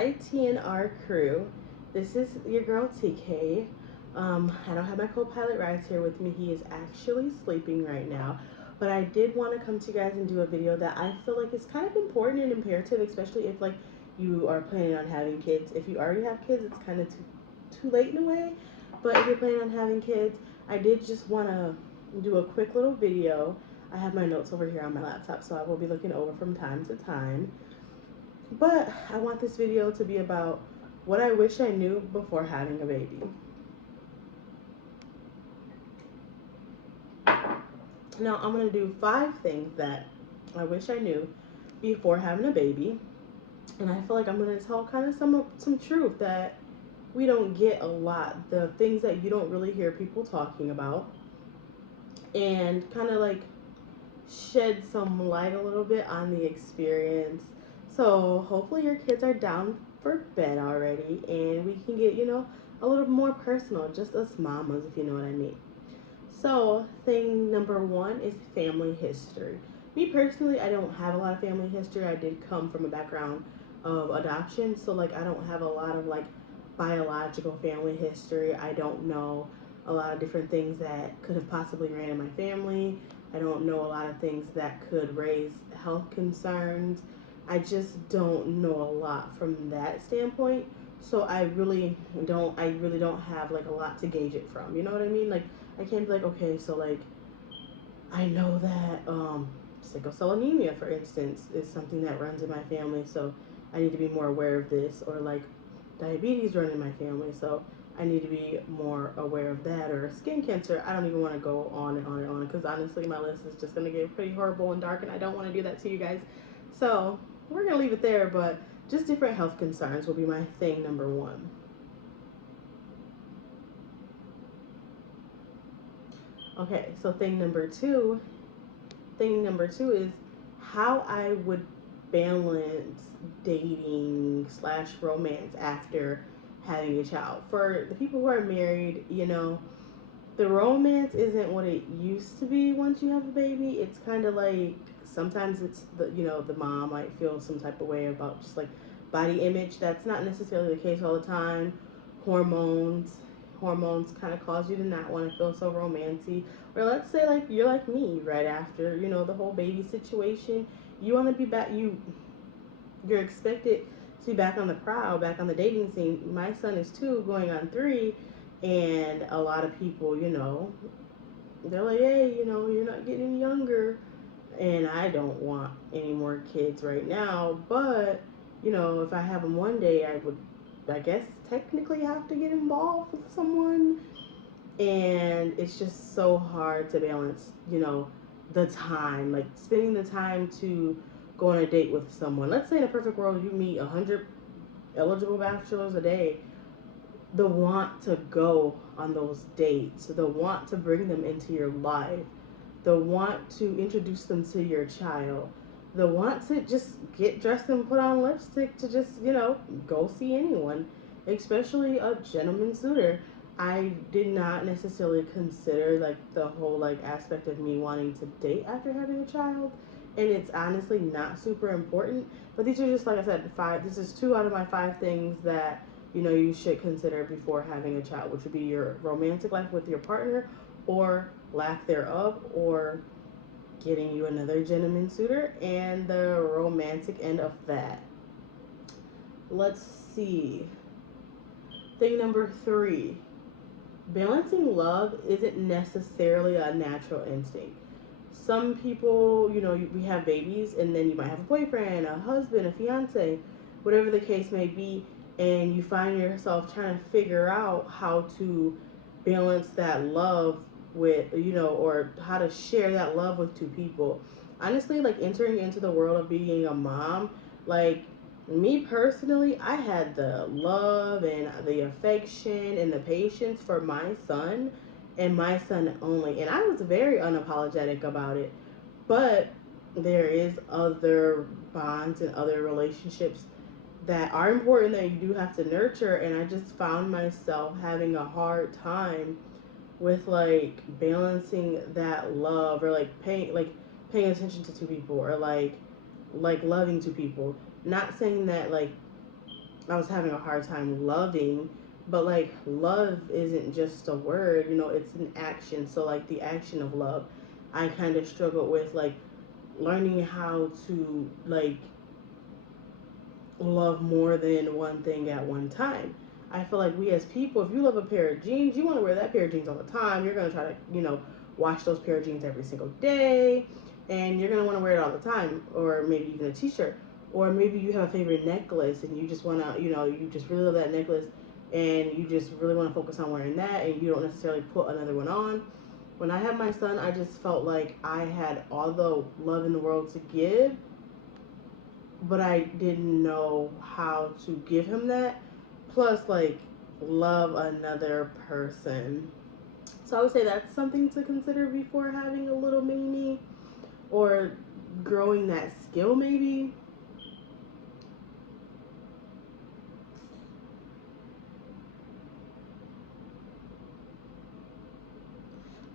Hi TNR crew, this is your girl TK. I don't have my co-pilot Rise here with me. He is actually sleeping right now, but I did want to come to you guys and do a video that I feel like is kind of important and imperative, especially if like you are planning on having kids. If you already have kids, it's kind of too late in a way, but if you're planning on having kids, I did just want to do a quick little video. I have my notes over here on my laptop, so I will be looking over from time to time. But I want this video to be about what I wish I knew before having a baby. Now, I'm going to do 5 things that I wish I knew before having a baby. And I feel like I'm going to tell kind of some truth that we don't get a lot. The things that you don't really hear people talking about. And kind of like shed some light a little bit on the experience. So hopefully your kids are down for bed already and we can get, a little more personal, just us mamas, if you know what I mean. So thing number 1 is family history. Me personally, I don't have a lot of family history. I did come from a background of adoption, so like I don't have a lot of like biological family history. I don't know a lot of different things that could have possibly ran in my family. I don't know a lot of things that could raise health concerns. I just don't know a lot from that standpoint. So I really don't have like a lot to gauge it from. You know what I mean? Like I can't be like, okay, so like I know that sickle cell anemia, for instance, is something that runs in my family, so I need to be more aware of this. Or like diabetes run in my family, so I need to be more aware of that. Or skin cancer. I don't even want to go on and on and on because honestly, my list is just gonna get pretty horrible and dark, and I don't want to do that to you guys. So we're gonna leave it there. But just different health concerns will be my thing number 1. Okay, so thing number two is how I would balance dating slash romance after having a child. For the people who are married, the romance isn't what it used to be once you have a baby. It's kind of like sometimes it's the mom might feel some type of way about just like body image. That's not necessarily the case all the time. Hormones, hormones kind of cause you to not want to feel so romantic. Or let's say like you're like me right after the whole baby situation. You want to be back. You're expected to be back on the prowl, back on the dating scene. My son is 2, going on 3, and a lot of people, they're like, hey, you're not getting any younger, and I don't want any more kids right now. But if I have them one day, I would, I guess, technically have to get involved with someone, and it's just so hard to balance, the time, like spending the time to go on a date with someone. Let's say in a perfect world, you meet 100 eligible bachelors a day. The want to go on those dates, the want to bring them into your life, the want to introduce them to your child, the want to just get dressed and put on lipstick to just, go see anyone, especially a gentleman suitor. I did not necessarily consider like the whole like aspect of me wanting to date after having a child. And it's honestly not super important. But these are just, like I said, 5. This is 2 out of my 5 things that you should consider before having a child, which would be your romantic life with your partner, or lack thereof, or getting you another gentleman suitor, and the romantic end of that. Let's see. Thing number 3, balancing love isn't necessarily a natural instinct. Some people, we have babies, and then you might have a boyfriend, a husband, a fiance, whatever the case may be, and you find yourself trying to figure out how to balance that love with, or how to share that love with 2 people. Honestly, like entering into the world of being a mom, like me personally, I had the love and the affection and the patience for my son and my son only. And I was very unapologetic about it. But there is other bonds and other relationships that are important that you do have to nurture. And I just found myself having a hard time with like balancing that love, or like paying attention to 2 people, or like loving 2 people. Not saying that like I was having a hard time loving. But like love isn't just a word, it's an action. So like the action of love, I kind of struggled with like learning how to like love more than one thing at one time. I feel like we as people, if you love a pair of jeans, you want to wear that pair of jeans all the time. You're gonna try to, wash those pair of jeans every single day, and you're gonna want to wear it all the time. Or maybe even a t-shirt, or maybe you have a favorite necklace and you just wanna, you just really love that necklace, and you just really want to focus on wearing that, and you don't necessarily put another one on. When I had my son, I just felt like I had all the love in the world to give, but I didn't know how to give him that. Plus, like, love another person. So I would say that's something to consider before having a little mini me, or growing that skill, maybe.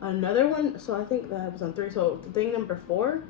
Another one, so I think that was on three. So the thing number four,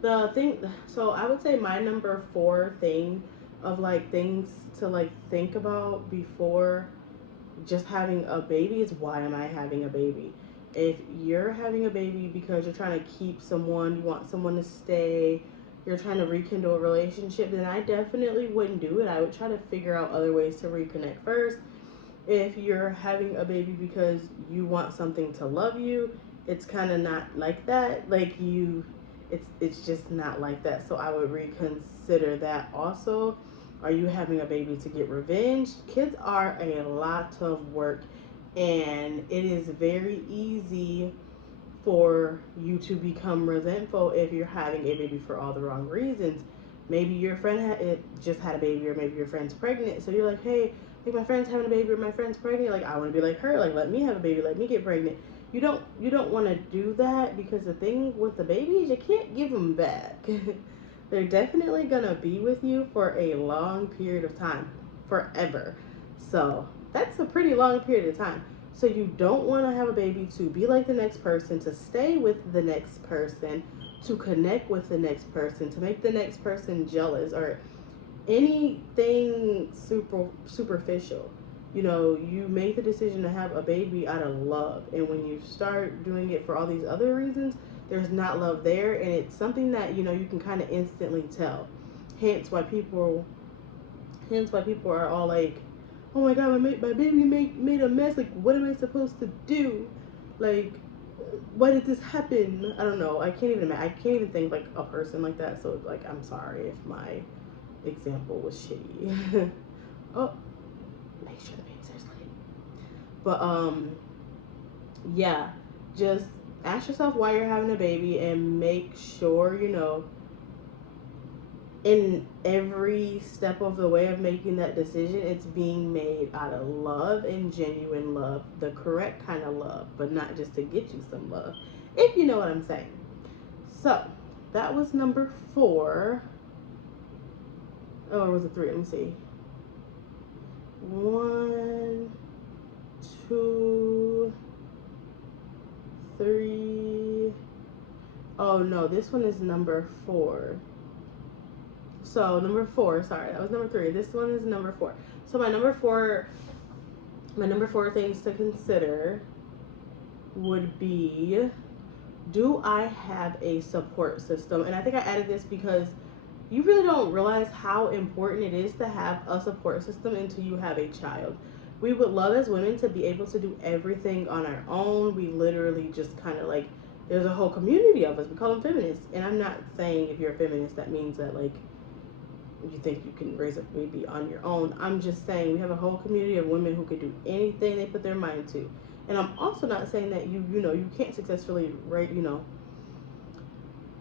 the thing, so I would say my number four thing of like things to like think about before just having a baby is, why am I having a baby? If you're having a baby because you're trying to keep someone, you want someone to stay, you're trying to rekindle a relationship, then I definitely wouldn't do it. I would try to figure out other ways to reconnect first. If you're having a baby because you want something to love you, it's kind of not like that. Like it's just not like that. So I would reconsider that also. Are you having a baby to get revenge? Kids are a lot of work, and it is very easy for you to become resentful if you're having a baby for all the wrong reasons. Maybe your friend just had a baby, or maybe your friend's pregnant. So you're like, hey, like my friend's having a baby, or my friend's pregnant. Like I want to be like her. Like let me have a baby. Let me get pregnant. You don't want to do that, because the thing with the babies, you can't give them back. They're definitely gonna be with you for a long period of time, forever. So that's a pretty long period of time. So you don't want to have a baby to be like the next person, to stay with the next person, to connect with the next person, to make the next person jealous, or anything superficial. You make the decision to have a baby out of love, and when you start doing it for all these other reasons, there's not love there, and it's something that you can kind of instantly tell. Hence why people, are all like, "Oh my God, my baby made a mess. Like, what am I supposed to do? Like, why did this happen?" I don't know. I can't even think like a person like that. So like, I'm sorry if my example was shitty. Oh, make sure the baby's asleep. But yeah, just ask yourself why you're having a baby, and make sure in every step of the way of making that decision, it's being made out of love and genuine love, the correct kind of love, but not just to get you some love, if you know what I'm saying. So that was number four. Oh, or was it three? Let me see. One, two, three. Oh no, this one is number four. So number four, sorry, that was number three. This one is number four. So my number four things to consider would be, do I have a support system? And I think I added this because you really don't realize how important it is to have a support system until you have a child. We would love as women to be able to do everything on our own. We literally just kind of like, there's a whole community of us. We call them feminists. And I'm not saying if you're a feminist, that means that like you think you can raise a baby on your own. I'm just saying we have a whole community of women who could do anything they put their mind to. And I'm also not saying that you can't successfully raise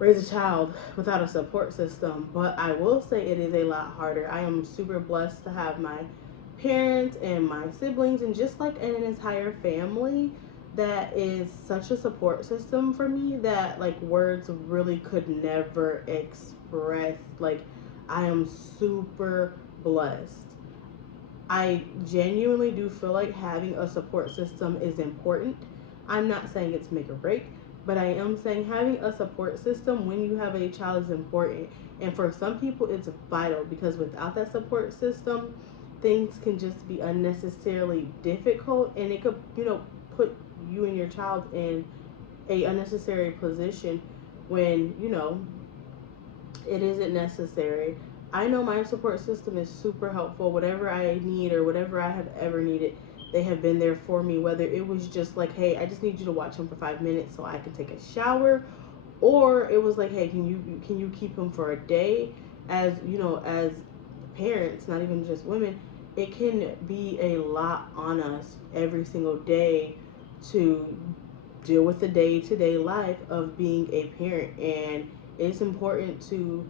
a child without a support system, but I will say it is a lot harder. I am super blessed to have my parents and my siblings, and just like an entire family that is such a support system for me that like words really could never express. Like, I am super blessed. I genuinely do feel like having a support system is important. I'm not saying it's make or break, but I am saying having a support system when you have a child is important. And for some people, it's vital, because without that support system, things can just be unnecessarily difficult, and it could, put you and your child in a unnecessary position when, it isn't necessary. I know my support system is super helpful. Whatever I need or whatever I have ever needed, they have been there for me. Whether it was just like, hey, I just need you to watch him for 5 minutes so I can take a shower, or it was like, hey, can you keep him for a day? As as parents, not even just women, it can be a lot on us every single day to deal with the day-to-day life of being a parent, and it's important to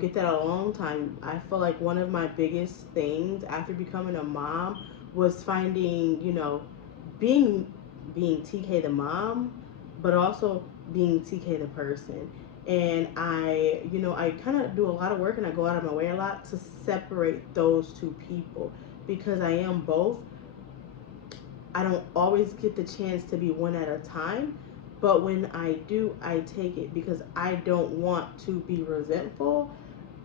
get that a long time. I feel like one of my biggest things after becoming a mom was finding, being TK the mom, but also being TK the person. And I kind of do a lot of work, and I go out of my way a lot to separate those two people, because I am both. I don't always get the chance to be one at a time, but when I do, I take it because I don't want to be resentful.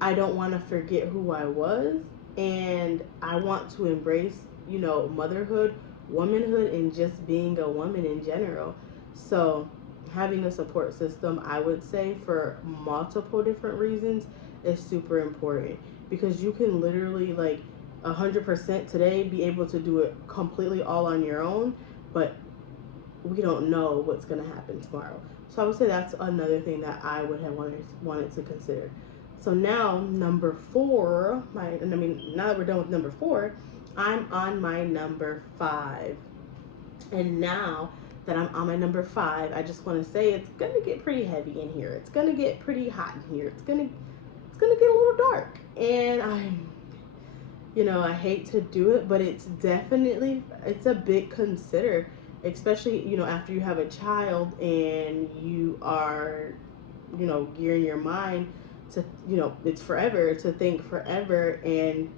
I don't want to forget who I was, and I want to embrace, motherhood, womanhood, and just being a woman in general. So, having a support system, I would say, for multiple different reasons, is super important, because you can literally, like, 100% today be able to do it completely all on your own, but we don't know what's going to happen tomorrow. So I would say that's another thing that I would have wanted to consider. So now number four, now that we're done with number four, I'm on my number five. And now that I'm on my number five, I just want to say it's gonna get pretty heavy in here. It's gonna get pretty hot in here. It's gonna get a little dark, and I hate to do it, but it's a big consider, especially, after you have a child and you are, gearing your mind to, it's forever, to think forever. And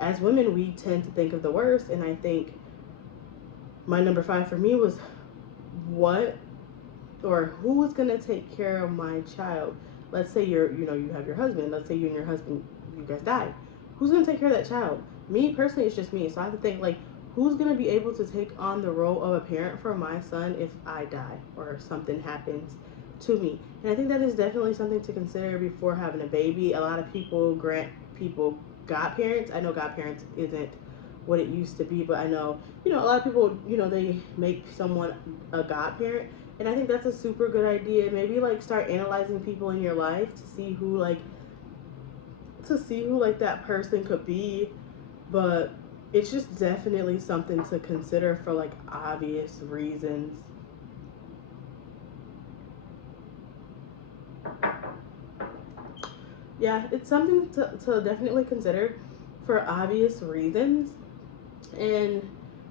as women, we tend to think of the worst. And I think my number five for me was, what or who is going to take care of my child? Let's say you have your husband. Let's say you and your husband, you guys die. Who's going to take care of that child? Me personally, it's just me. So I have to think, like, who's going to be able to take on the role of a parent for my son if I die or something happens to me? And I think that is definitely something to consider before having a baby. A lot of people grant people godparents. I know godparents isn't what it used to be, but I know, a lot of people, they make someone a godparent. And I think that's a super good idea. Maybe, like, start analyzing people in your life to see who like that person could be. But it's just definitely something to consider for, like, obvious reasons. Yeah, it's something to definitely consider for obvious reasons. And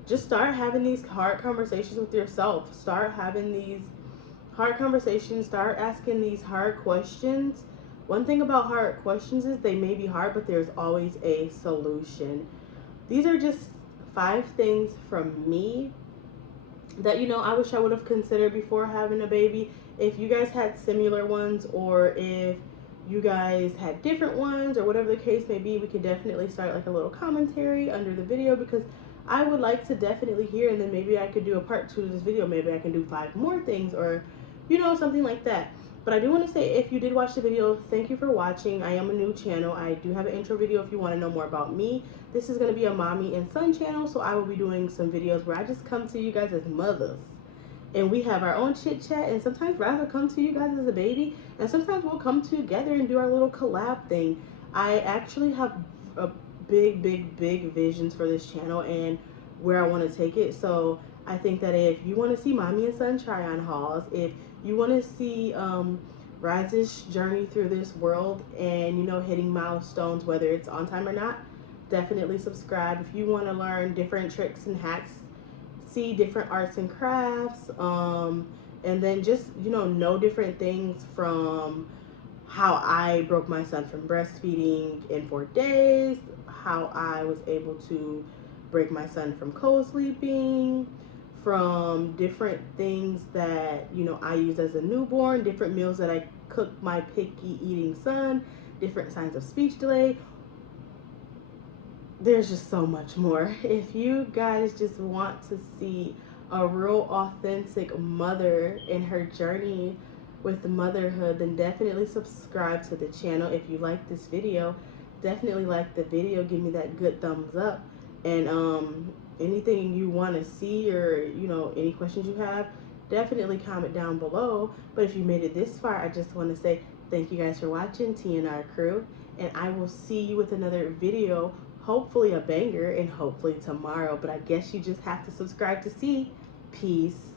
just start having these hard conversations with yourself. Start having these hard conversations. Start asking these hard questions. One thing about hard questions is they may be hard, but there's always a solution. These are just 5 things from me that, I wish I would have considered before having a baby. If you guys had similar ones, or if you guys had different ones, or whatever the case may be, we could definitely start, like, a little commentary under the video, because I would like to definitely hear, and then maybe I could do a part 2 of this video. Maybe I can do 5 more things, or something like that. But I do want to say, if you did watch the video, thank you for watching. I am a new channel. I do have an intro video if you want to know more about me. This is going to be a mommy and son channel, so I will be doing some videos where I just come to you guys as mothers. And we have our own chit chat, and sometimes Raz will come to you guys as a baby, and sometimes we'll come together and do our little collab thing. I actually have a big visions for this channel and where I want to take it. So I think that if you want to see mommy and son try on hauls, if you want to see Raz's journey through this world and, hitting milestones, whether it's on time or not, definitely subscribe. If you want to learn different tricks and hacks, see different arts and crafts, and then just, know different things, from how I broke my son from breastfeeding in 4 days, how I was able to break my son from co-sleeping, from different things that, I used as a newborn, different meals that I cooked my picky eating son, different signs of speech delay, there's just so much more. If you guys just want to see a real authentic mother in her journey with motherhood, then definitely subscribe to the channel. If you like this video, definitely like the video, give me that good thumbs up. And anything you want to see, or any questions you have, definitely comment down below. But if you made it this far, I just want to say thank you guys for watching, TNR crew, and I will see you with another video, hopefully a banger, and hopefully tomorrow. But I guess you just have to subscribe to see. Peace.